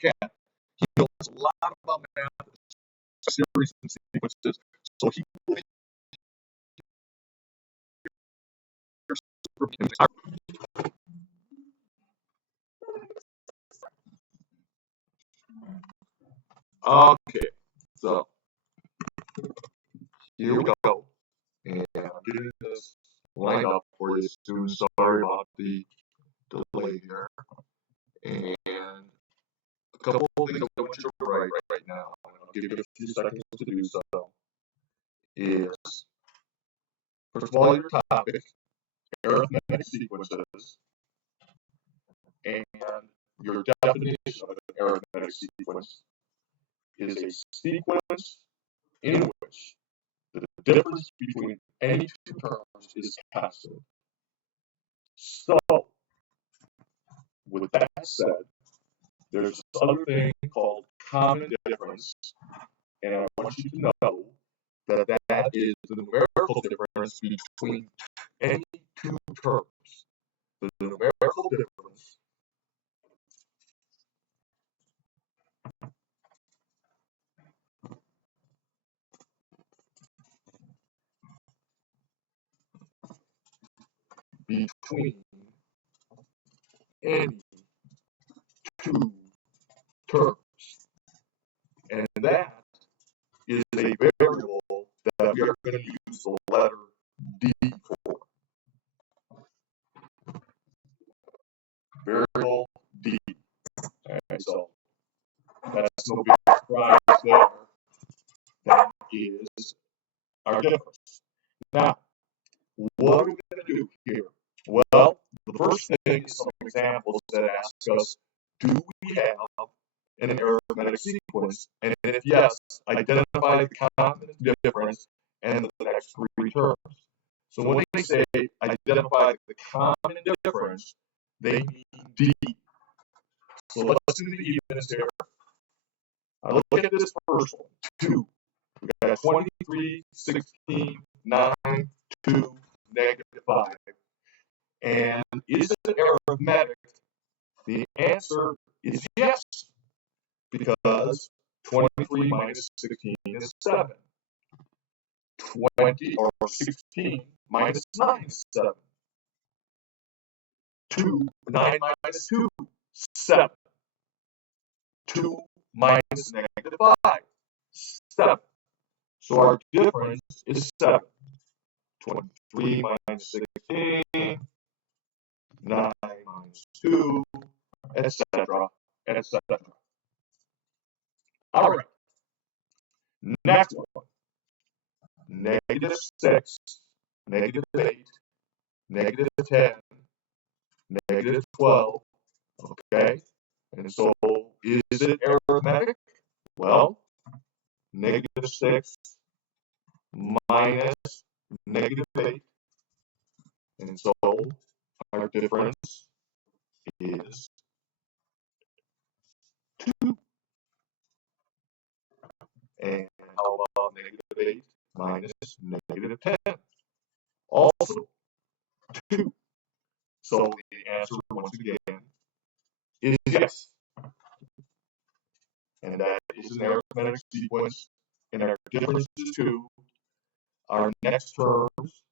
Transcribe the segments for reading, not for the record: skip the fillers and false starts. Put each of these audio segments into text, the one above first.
Cat. He knows a lot about math, series and sequences, so he will be okay. So here we go, and I'm getting this lined up for you soon. Sorry about the delay here, and a couple of things I want you to write right now. I'll give you a few seconds to do so. Is first of all your topic, arithmetic sequences, and your definition of an arithmetic sequence is a sequence in which the difference between any two terms is constant. So, with that said, there's this other thing called common difference, and I want you to know that that is the numerical difference between any two terms. The numerical difference between any two terms. And that is a variable that we are going to use the letter D for. Variable D. And so that's no big surprise there. That is our difference. Now, what are we going to do here? Well, the first thing is some examples that ask us, do we have an arithmetic sequence? And if yes, identify the common difference and the next three terms. So when they say identify the common difference, they mean D. So let's do the evenness here. Look at this first one, 2. We got 23, 16, 9, 2, -5. And is it arithmetic? The answer is yes, because 23 minus 16 is 7. 20 or 16 minus 9 is 7. 9 minus 2, 7. 2 minus -5, 7. So our difference is 7. 23 minus 16, 9 minus 2, etc., etc. All right. Next one. -6, -8, -10, -12. Okay. And so is it arithmetic? Well, -6 minus -8. And so our difference is 2. And how about -8 minus -10? Also 2. So the answer, once again, is yes. And that is an arithmetic sequence, and our difference is 2. Our next terms,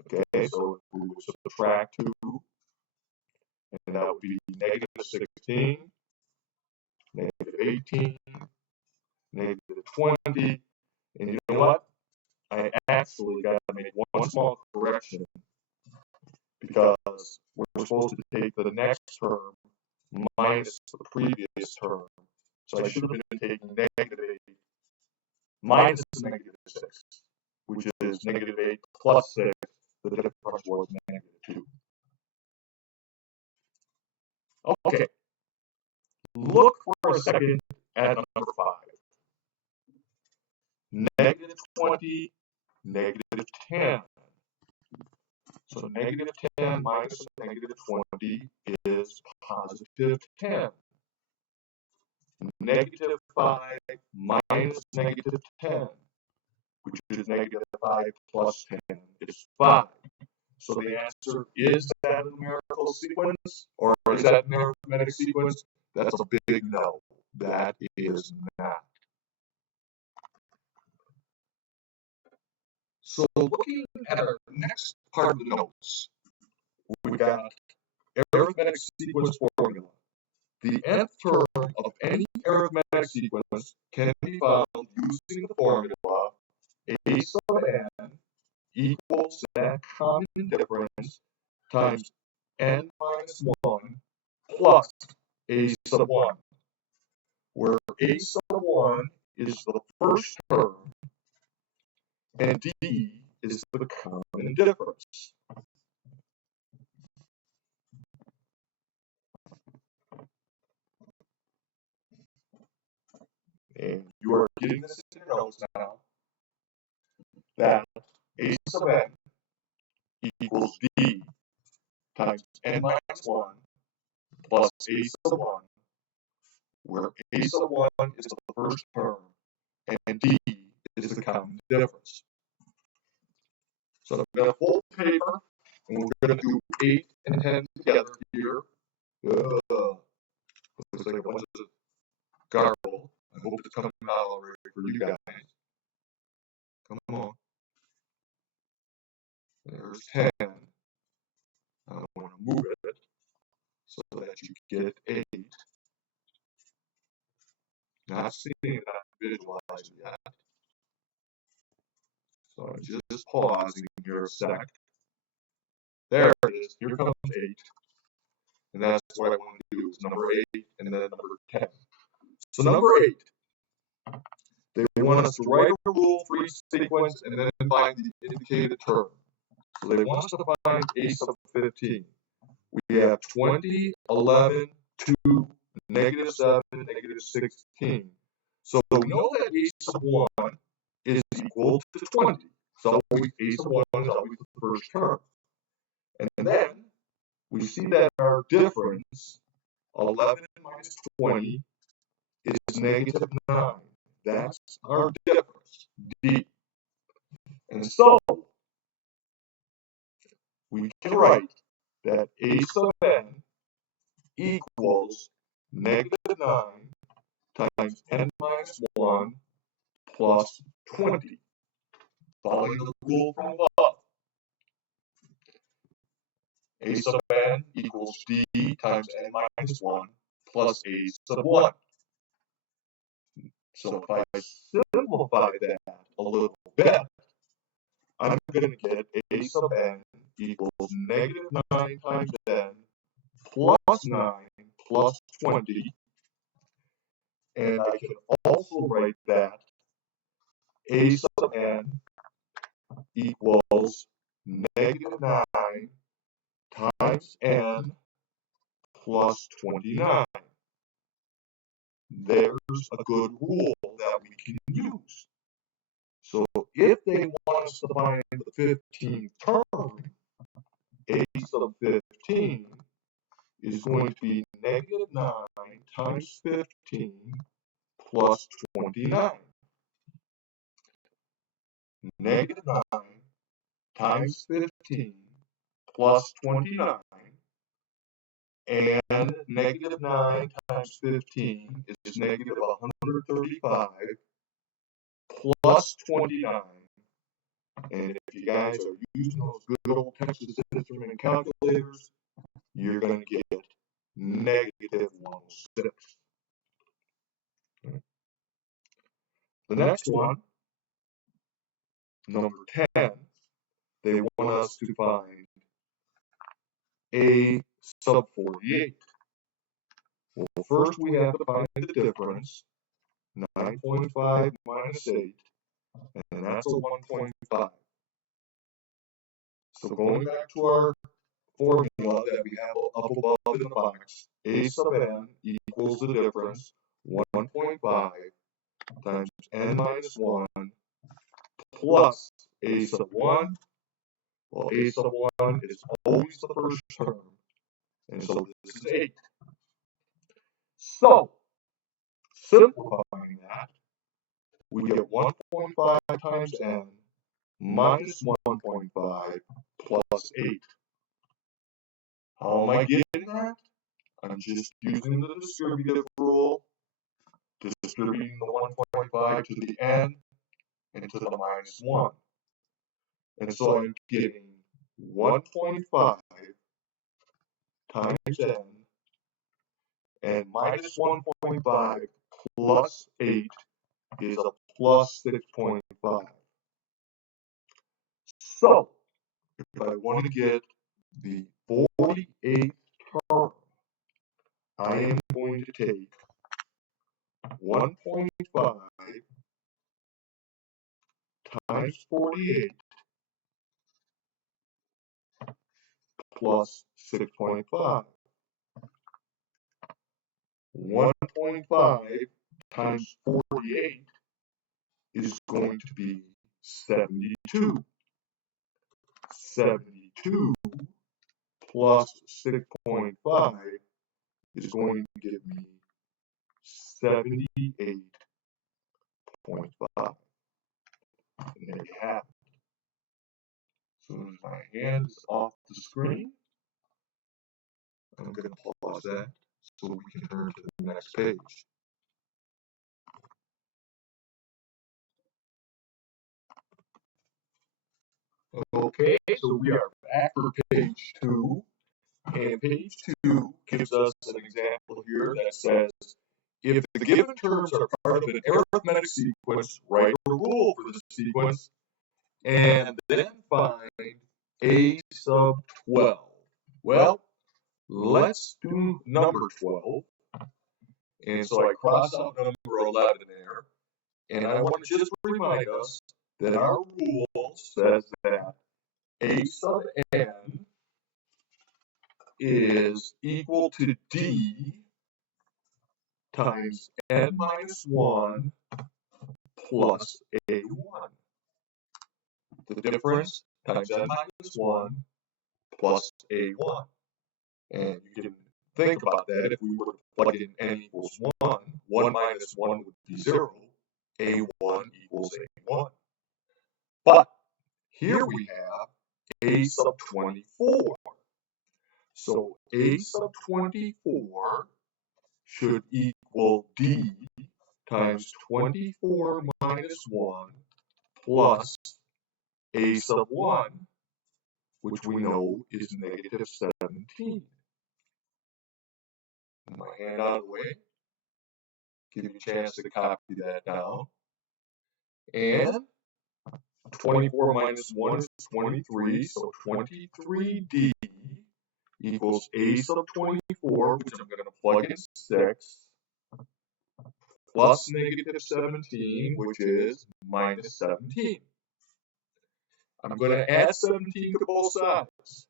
okay, so we will subtract 2, and that would be -16, -18, -20, and you know what? I actually got to make one small correction, because we're supposed to take the next term minus the previous term. So I should have been taking -8 minus -6, which is -8 plus 6. The difference was -2. Okay, look for a second at number 5. -20, -10. So -10 minus -20 is +10. -5 minus -10, which is -5 plus 10, is 5. So the answer is that a numerical sequence, or is that an arithmetic sequence? That's a big no. That is not. So looking at our next part of the notes, we got arithmetic sequence formula. The nth term of any arithmetic sequence can be found using the formula a sub n equals that common difference times n minus 1 plus a sub 1, where a sub 1 is the first term and d is the common difference. And you are getting this in your notes now, that a sub n equals d times n minus 1 plus a sub 1, where a sub 1 is the first term and d is the common difference. So I'm going to fold paper, and we're going to do 8 and 10 together here. Looks like one's a garble. I hope it's coming out already for you guys. Come on. There's 10. I want to move it so that you get 8. Not seeing it, not visualizing yet. So I'm just pausing here a sec. There it is. Here comes 8. And that's what I want to do is number 8 and then number 10. So number 8, they want us to write a rule for each sequence and then find the indicated term. So they want us to find a sub 15. We have 20, 11, 2, negative 7, negative 16. So we know that a sub 1 is equal to 20. So a sub 1 is always the first term. And then we see that our difference, 11 minus 20, is negative 9. That's our difference, d. And so we can write that a sub n equals negative 9 times n minus 1 plus 20, following the rule from above. A sub n equals d times n minus 1 plus a sub 1. So if I simplify that a little bit, I'm going to get a sub n equals negative 9 times n plus 9 plus 20. And I can also write that a sub n equals negative 9 times n plus 29. There's a good rule that we can use. So if they want us to find the 15th term, a sub 15 is going to be negative 9 times 15 plus 29. Negative 9 times 15 plus 29. And negative 9 times 15 is negative 135 plus 29. And if you guys are using those good old Texas Instrument calculators, you're going to get negative 106. The next one, number 10, they want us to find a sub 48. Well, first we have to find the difference, 9.5 minus 8, and that's a 1.5. So going back to our formula that we have up above in the box, a sub n equals the difference, 1.5 times n minus 1 plus a sub 1. Well, a sub 1 is always the first term, and so this is 8. So, simplifying that, we get 1.5 times n minus 1.5 plus 8. How am I getting that? I'm just using the distributive rule, distributing the 1.5 to the n and to the minus 1. And so I'm getting 1.5 times n, and minus 1.5 plus 8 is a plus 6.5. So, if I want to get the 48th term, I am going to take 1.5 times 48 plus 6.5. 1.5 times 48 is going to be 72. 72 plus 6.5 is going to give me 78.5. And there you have it. As soon as my hand is off the screen, I'm going to pause that so we can turn to the next page. Okay, so we are back for page 2. And page 2 gives us an example here that says, if the given terms are part of an arithmetic sequence, write a rule for the sequence, and then find a sub 12. Well, let's do number 12. And so I cross out number 11 there. And I want to just remind us that our rule says that a sub n is equal to d times n minus 1 plus a1. The difference times n minus 1 plus a1. And you can think about that. If we were to plug in n equals 1, 1 minus 1 would be 0. a1 equals a1. But here we have a sub 24. So a sub 24 should equal d times 24 minus 1 plus a sub 1, which we know is negative 17. Put my hand out of the way, give you a chance to copy that down. And 24 minus 1 is 23, so 23d equals a sub 24, which I'm going to plug in 6, plus negative 17, which is minus 17. I'm going to add 17 to both sides.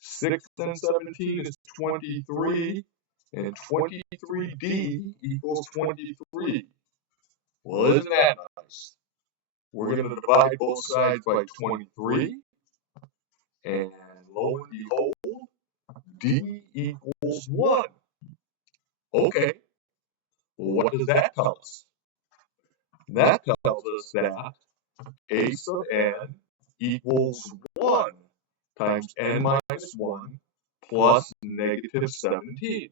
6 and 17 is 23, and 23d equals 23. Well, isn't that nice? We're going to divide both sides by 23, and lo and behold, d equals 1. Okay, well, what does that tell us? That tells us that a sub n equals 1 times n minus 1 plus negative 17.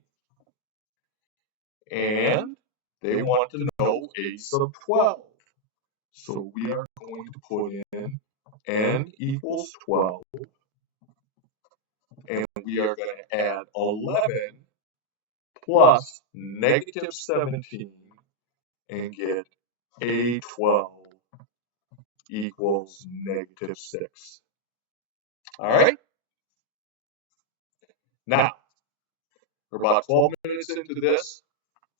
And they want to know a sub 12. So we are going to put in n equals 12, and we are going to add 11 plus negative 17 and get a12 equals negative 6. All right? Now, we're about 12 minutes into this,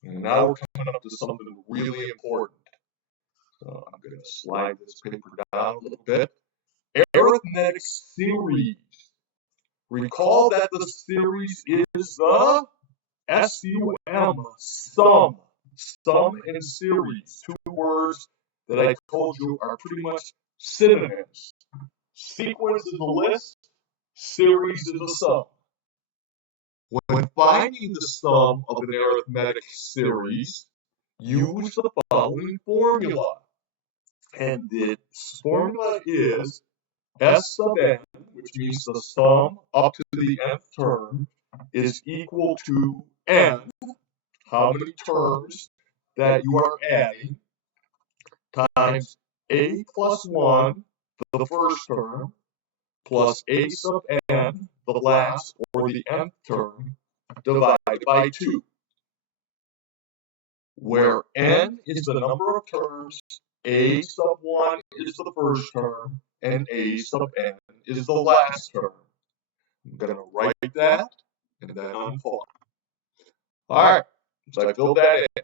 and now we're coming up to something really important. So I'm going to slide this paper down a little bit. Arithmetic series. Recall that the series is the SUM, sum. Sum and series, two words that I told you are pretty much synonyms. Sequence is a list, series is a sum. When finding the sum of an arithmetic series, use the following formula. And the formula is S sub n, which means the sum up to the nth term, is equal to n, how many terms that you are adding, times a plus 1, the first term, plus a sub n, the last or the nth term, divided by 2, where n is the number of terms, a sub 1 is the first term, and a sub n is the last term. I'm going to write that and then unfold. All right, so I filled that in.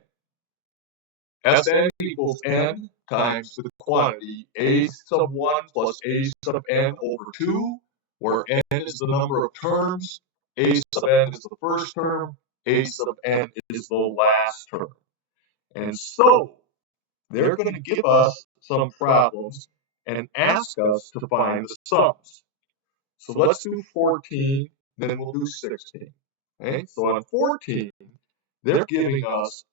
Sn equals n times the quantity a sub 1 plus a sub n over 2, where n is the number of terms, a sub n is the first term, a sub n is the last term. And so, they're going to give us some problems and ask us to find the sums. So let's do 14, then we'll do 16. Okay, so on 14, they're giving us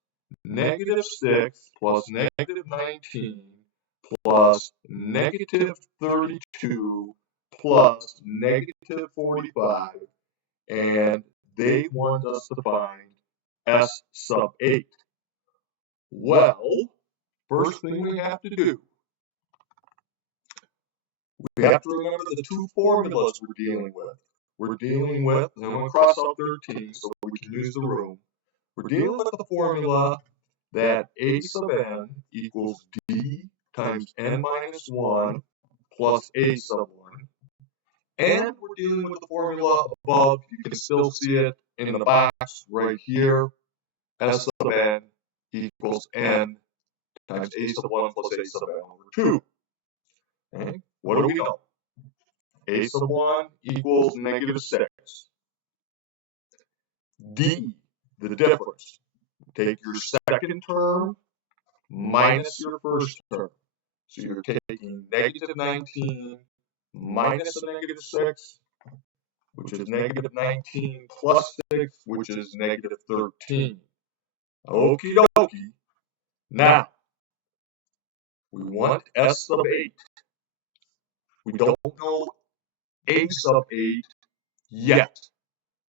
negative 6 plus negative 19 plus negative 32 plus negative 45, and they want us to find S sub 8. Well, first thing we have to do, we have to remember the two formulas we're dealing with. We're dealing with, and I'm going to cross out 13 so we can use the room. We're dealing with the formula that a sub n equals d times n minus 1 plus a sub 1. And we're dealing with the formula above. You can still see it in the box right here. S sub n equals n times a sub 1 plus a sub n over 2. Okay? What do we know? A sub 1 equals negative 6. D, the difference. Take your second term minus your first term. So you're taking negative 19 minus a negative 6, which is negative 19 plus 6, which is negative 13. Okie dokie. Now, we want S sub 8. We don't know A sub 8 yet.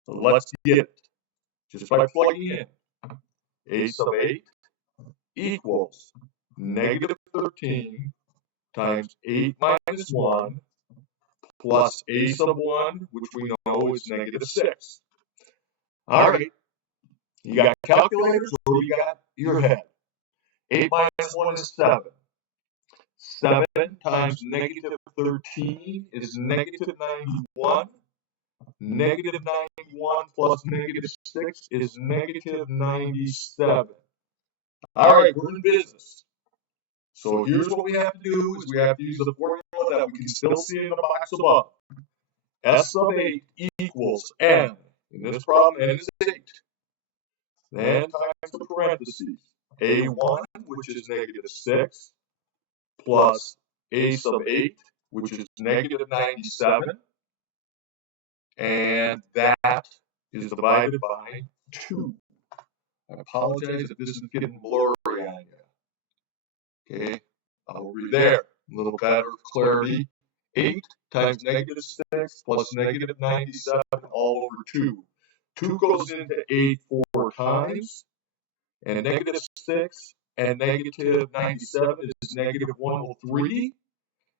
So let's get it. Just by plugging in. A sub 8 equals negative 13 times 8 minus 1 plus a sub 1, which we know is negative 6. All right, you got calculators or you got your head? 8 minus 1 is 7. 7 times negative 13 is negative 91. Negative 91 plus negative 6 is negative 97. All right, we're in business. So here's what we have to do is we have to use the formula that we can still see in the box above. S sub 8 equals n. In this problem, n is 8. Then times the parentheses. A1, which is negative 6, plus a sub 8, which is negative 97. And that is divided by 2. I apologize if this is getting blurry on you. Okay, I'll read there. A little better clarity. 8 times negative 6 plus negative 97 all over 2. 2 goes into 8 4 times, and negative 6 and negative 97 is negative 103.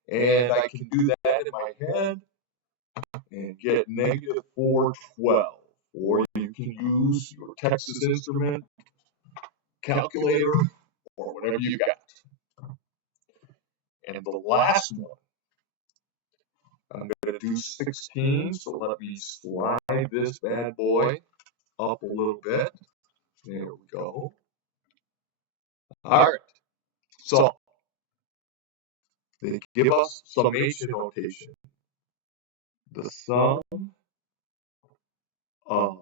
And I can do that in my head and get negative 412. Or you can use your Texas Instrument calculator or whatever you got. And the last one, I'm going to do 16, so let me slide this bad boy up a little bit. There we go. All right, so they give us summation notation. The sum of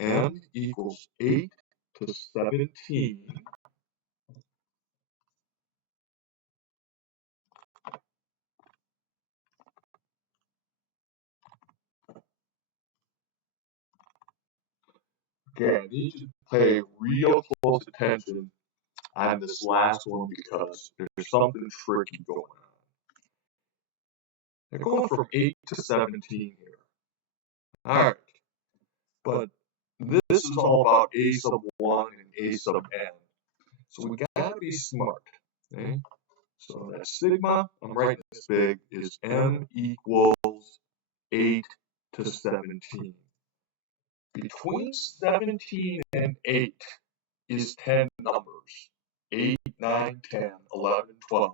n equals 8 to 17. Okay, I need you to pay real close attention on this last one because there's something tricky going on. They're going from 8 to 17 here. All right, but this is all about a sub 1 and a sub n. So we gotta be smart. Okay? So that sigma, I'm writing this big, is m equals 8 to 17. Between 17 and 8 is 10 numbers. 8, 9, 10, 11, 12,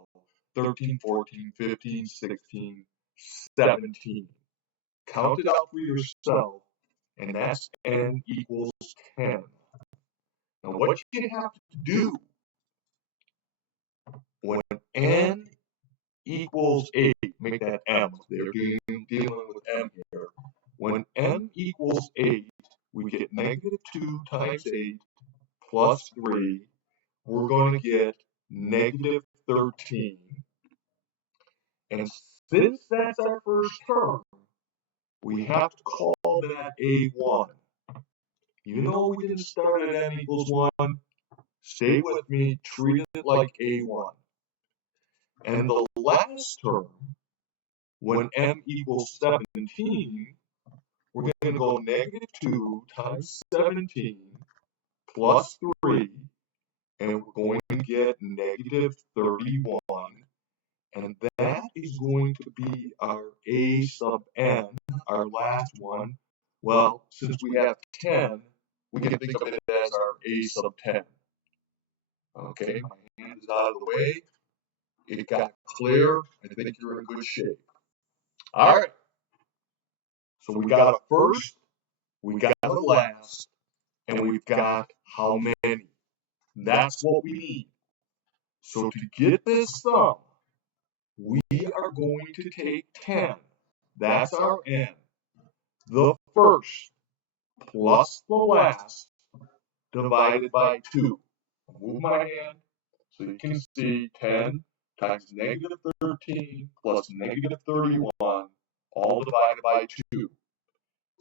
13, 14, 15, 16, 17. Count it out for yourself, and that's n equals 10. Now what you have to do when n equals 8, make that m. They're dealing with m here. When m equals 8, we get negative 2 times 8 plus 3. We're going to get negative 13. And since that's our first term, we have to call that A1. Even though we didn't start at m equals 1, stay with me, treat it like A1. And the last term, when m equals 17, we're going to go negative 2 times 17 plus 3, and we're going to get negative 31. And that is going to be our a sub n, our last one. Well, since we have 10, we can think of it as our a sub 10. Okay, my hand is out of the way. It got clear. I think you're in good shape. All right. So we got a first, we got a last, and we've got how many. That's what we need. So to get this sum, we are going to take 10. That's our n. The first plus the last divided by 2. I'll move my hand so you can see 10 times negative 13 plus negative 31, all divided by 2.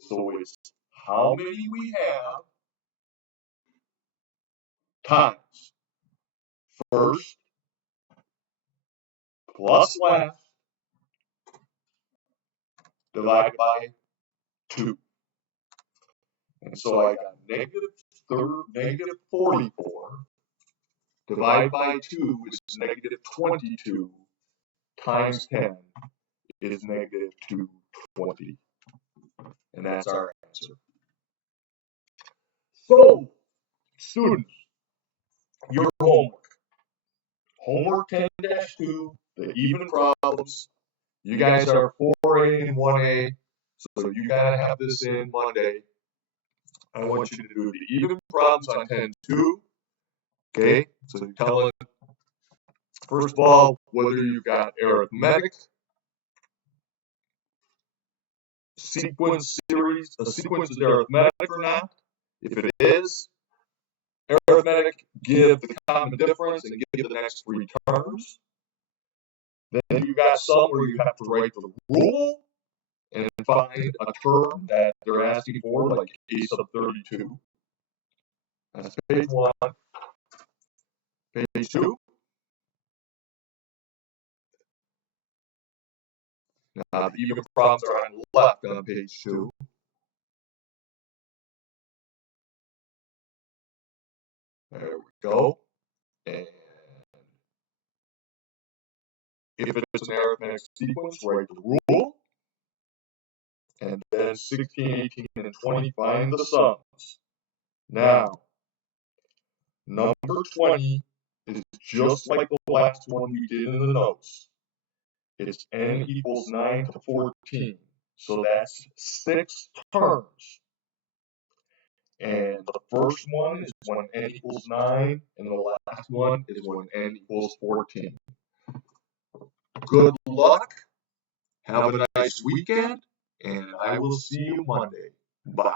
So it's how many we have times first plus last divided by 2. And so I got negative 44 divided by 2 is negative 22 times 10 is negative 220. And that's our answer. So, students, your homework. Homework 10-2, the even problems. You guys are 4A and 1A, so you gotta have this in Monday. I want you to do the even problems on 10-2. Okay, so you're telling, first of all, whether you've got arithmetic, sequence series, a sequence is arithmetic or not. If it is arithmetic, give the common difference and give the next 3 terms. Then you've got some where you have to write the rule and find a term that they're asking for, like a sub 32. That's page 1. Page 2. Now, the even problems are on the left on page 2. There we go. And if it's an arithmetic sequence, write the rule. And then 16, 18, and 20, find the sums. Now, number 20 is just like the last one we did in the notes. It's n equals 9 to 14. So that's 6 terms. And the first one is when n equals 9, and the last one is when n equals 14. Good luck. Have a nice weekend, and I will see you Monday. Bye.